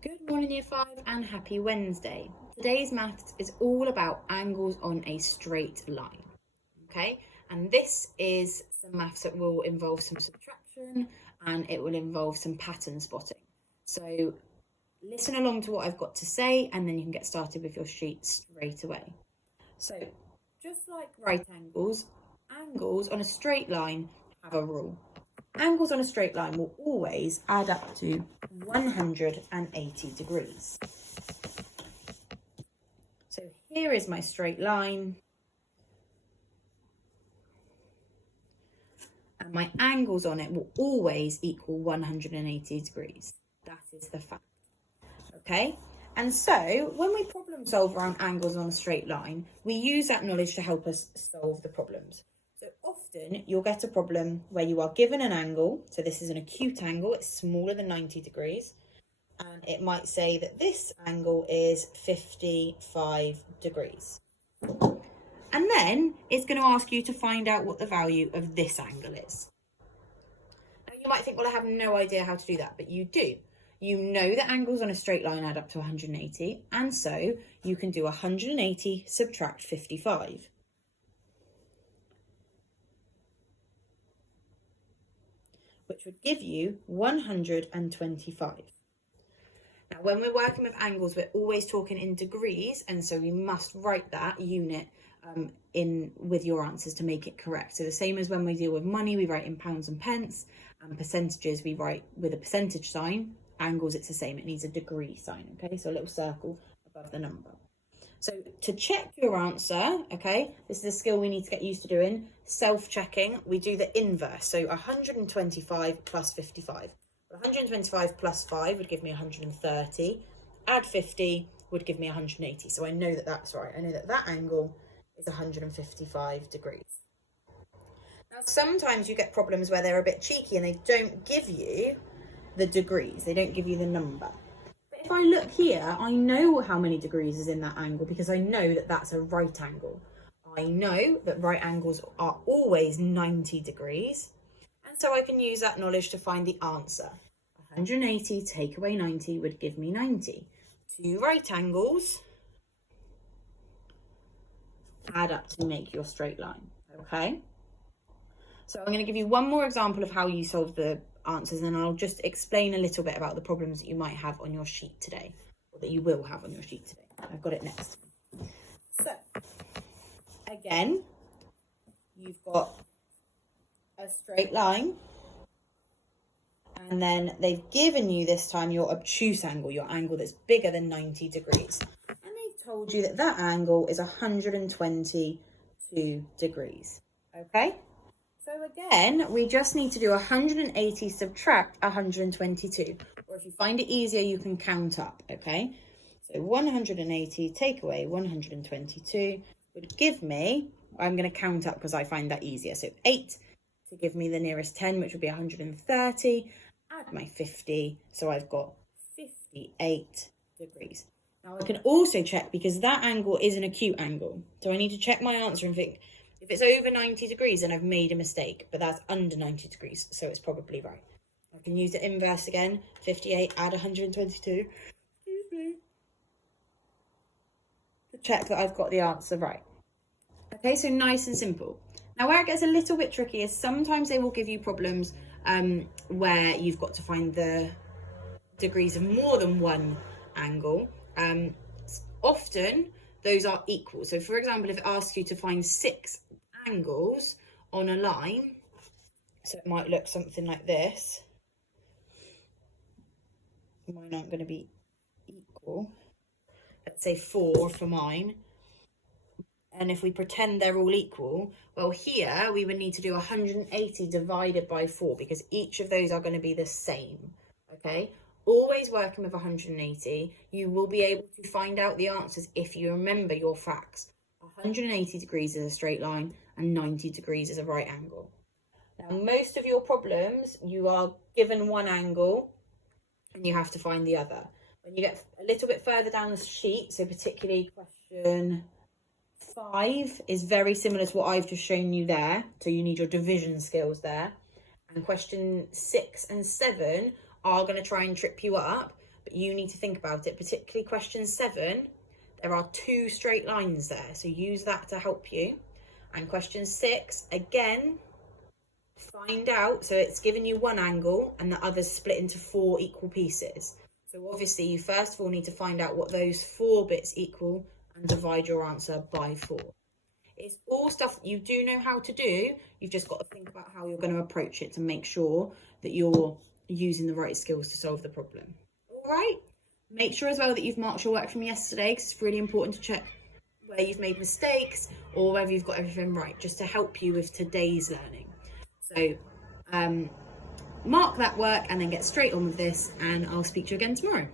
Good morning Year 5 and happy Wednesday. Today's maths is all about angles on a straight line, okay? And this is some maths that will involve some subtraction and it will involve some pattern spotting. So listen along to what I've got to say and then you can get started with your sheet straight away. So just like right angles, angles on a straight line have a rule. Angles on a straight line will always add up to 180 degrees. So here is my straight line. And my angles on it will always equal 180 degrees. That is the fact. Okay? And so when we problem solve around angles on a straight line, we use that knowledge to help us solve the problems. So often you'll get a problem where you are given an angle. So this is an acute angle. It's smaller than 90 degrees. And it might say that this angle is 55 degrees. And then it's going to ask you to find out what the value of this angle is. Now you might think, well, I have no idea how to do that, but you do. You know that angles on a straight line add up to 180, and so you can do 180 subtract 55. Which would give you 125. Now, when we're working with angles, we're always talking in degrees, and so we must write that unit in with your answers to make it correct. So the same as when we deal with money, we write in pounds and pence, and percentages we write with a percentage sign. Angles, it's the same. It needs a degree sign, okay? So a little circle above the number. So to check your answer, okay, this is a skill we need to get used to doing. Self-checking, we do the inverse. So 125 plus 55. 125 plus 5 would give me 130. Add 50 would give me 180. So I know that that's right. I know that that angle is 155 degrees. Now, sometimes you get problems where they're a bit cheeky and they don't give you the degrees. They don't give you the number. If I look here, I know how many degrees is in that angle because I know that that's a right angle. I know that right angles are always 90 degrees. And so I can use that knowledge to find the answer. 180 take away 90 would give me 90. Two right angles add up to make your straight line, okay? So I'm going to give you one more example of how you solve the answers, and I'll just explain a little bit about the problems that you might have on your sheet today, or that you will have on your sheet today. I've got it next. So again, you've got a straight line, and then they've given you this time your obtuse angle, your angle that's bigger than 90 degrees, and they've told you that that angle is 122 degrees, okay? So again, we just need to do 180 subtract 122. Or if you find it easier, you can count up, okay? So 180 take away 122 would give me, I'm going to count up because I find that easier. So 8 to give me the nearest 10, which would be 130. Add my 50, so I've got 58 degrees. Now I can also check because that angle is an acute angle. So I need to check my answer and think, if it's over 90 degrees, then I've made a mistake, but that's under 90 degrees, so it's probably right. I can use the inverse again, 58, add 122, to check that I've got the answer right. Okay, so nice and simple. Now, where it gets a little bit tricky is sometimes they will give you problems where you've got to find the degrees of more than one angle. Often, those are equal. So, for example, if it asks you to find 6 angles on a line, so it might look something like this. Mine aren't going to be equal. Let's say 4 for mine. And if we pretend they're all equal, well, here we would need to do 180 divided by 4 because each of those are going to be the same, okay? Always working with 180, you will be able to find out the answers if you remember your facts. 180 degrees is a straight line and 90 degrees is a right angle. Now, most of your problems, you are given one angle and you have to find the other. When you get a little bit further down the sheet, so particularly question 5 is very similar to what I've just shown you there. So you need your division skills there. And question 6 and 7 are going to try and trip you up but you need to think about it, particularly question 7. There are 2 straight lines there, so use that to help you. And question 6, again, find out, so it's given you one angle and the other's split into 4 equal pieces. So obviously you first of all need to find out what those 4 bits equal and divide your answer by 4. It's all stuff that you do know how to do. You've just got to think about how you're going to approach it to make sure that you're using the right skills to solve the problem. All right. Make sure as well that you've marked your work from yesterday, because it's really important to check where you've made mistakes or whether you've got everything right, just to help you with today's learning. So mark that work and then get straight on with this, and I'll speak to you again tomorrow.